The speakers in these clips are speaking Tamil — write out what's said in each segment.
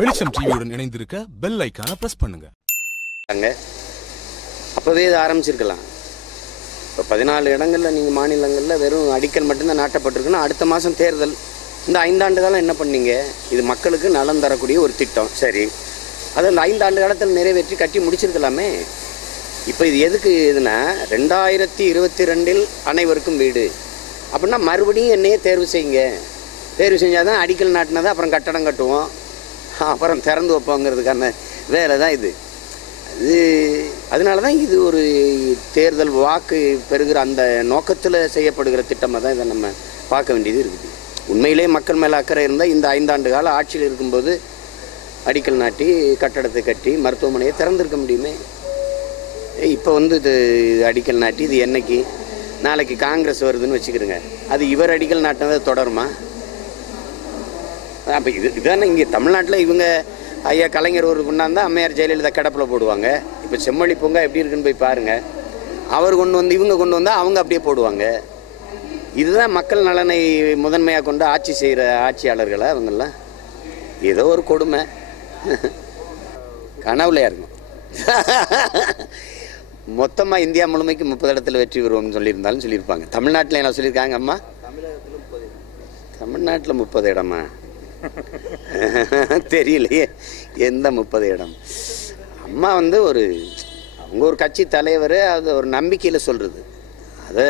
வெளிச்சம் டிவியுடன் இணைந்திருக்க பெல் ஐகானை பிரஸ் பண்ணுங்க. அப்பவே இது ஆரம்பிச்சிருக்கலாம். இப்போ 14 இடங்களில் நீங்கள் மாநிலங்களில் வெறும் அடிக்கல் மட்டும்தான் நாட்டப்பட்டிருக்குன்னா அடுத்த மாதம் தேர்தல். இந்த 5 ஆண்டு காலம் என்ன பண்ணீங்க? இது மக்களுக்கு நலன் தரக்கூடிய ஒரு திட்டம். சரி, அதை அந்த 5 ஆண்டு காலத்தில் நிறைவேற்றி கட்டி முடிச்சிருக்கலாமே. இப்போ இது எதுக்கு இதுனா 2022 அனைவருக்கும் வீடு அப்படின்னா மறுபடியும் என்னையே தேர்வு செய்யுங்க. தேர்வு செஞ்சால் தான் அடிக்கல் நாட்டினதை அப்புறம் கட்டடம் கட்டுவோம், அப்புறம் திறந்து வைப்போங்கிறதுக்கான வேலை தான் இது. அதனால தான் இது ஒரு தேர்தல் வாக்கு பெறுகிற அந்த நோக்கத்தில் செய்யப்படுகிற திட்டமாக தான் இதை நம்ம பார்க்க வேண்டியது இருக்குது. உண்மையிலே மக்கள் மேலே அக்கறை இருந்தால் இந்த 5 ஆண்டு கால ஆட்சியில் இருக்கும்போது அடிக்கல் நாட்டி கட்டடத்தை கட்டி மருத்துவமனையை திறந்திருக்க முடியுமே. இப்போ இது அடிக்கல் நாட்டி இது என்னைக்கு நாளைக்கு காங்கிரஸ் வருதுன்னு வச்சுக்கிறோங்க, அது இவர் அடிக்கல் நாட்டினதை தொடருமா? அப்போ இதுதானே இங்கே தமிழ்நாட்டில் இவங்க ஐயா கலைஞர் ஒரு கொண்டாந்தா அம்மையார் ஜெயலலிதா கிடப்பில் போடுவாங்க. இப்போ செம்மொழி பூங்கா எப்படி இருக்குன்னு போய் பாருங்கள். அவர் கொண்டு வந்து இவங்க கொண்டு வந்தால் அவங்க அப்படியே போடுவாங்க. இதுதான் மக்கள் நலனை முதன்மையாக கொண்டு ஆட்சி செய்கிற ஆட்சியாளர்களை அவங்கெல்லாம். ஏதோ ஒரு கொடுமை கனவுலையா இருக்கும். மொத்தமாக இந்தியா முழுமைக்கு 30 இடத்துல வெற்றி பெறுவோம்னு சொல்லியிருந்தாலும் சொல்லியிருப்பாங்க. தமிழ்நாட்டில் என்ன சொல்லியிருக்காங்க அம்மா? தமிழ்நாட்டில் 30 இடமா தெரியலையே. எந்த 30 இடம்? அம்மா அவங்க ஒரு கட்சி தலைவர், அது ஒரு நம்பிக்கையில் சொல்கிறது. அதை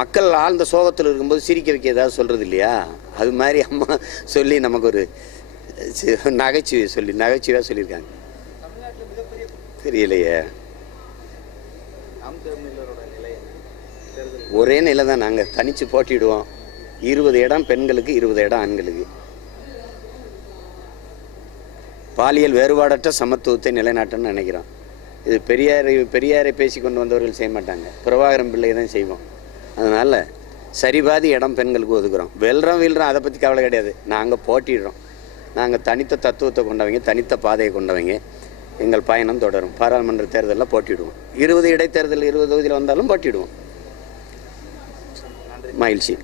மக்கள் ஆழ்ந்த சோகத்தில் இருக்கும்போது சிரிக்க வைக்க ஏதாவது சொல்கிறது இல்லையா? அது மாதிரி அம்மா சொல்லி நமக்கு ஒரு நகைச்சுவையாக சொல்லியிருக்காங்க. தெரியலையே. ஒரே நிலை தான், நாங்கள் தனித்து போட்டிடுவோம். 20 இடம் பெண்களுக்கு, 20 இடம் ஆண்களுக்கு. பாலியல் வேறுபாடற்ற சமத்துவத்தை நிலைநாட்டணும்னு நினைக்கிறோம். இது பெரியாரை பேசி கொண்டு வந்தவர்கள் செய்ய மாட்டாங்க, பிரபாகரன் பிள்ளை தான் செய்வோம். அதனால் சரிபாதி இடம் பெண்களுக்கு ஒதுக்குறோம். வீழ்றோம் அதை பற்றி கவலை கிடையாது. நாங்கள் போட்டிடுறோம். நாங்கள் தனித்த தத்துவத்தை கொண்டவங்க, தனித்த பாதையை கொண்டவங்க. எங்கள் பயணம் தொடரும். பாராளுமன்ற தேர்தலில் போட்டிடுவோம். 20 இடைத்தேர்தல் 20 தொகுதியில் வந்தாலும் போட்டிடுவோம். மகிழ்ச்சி.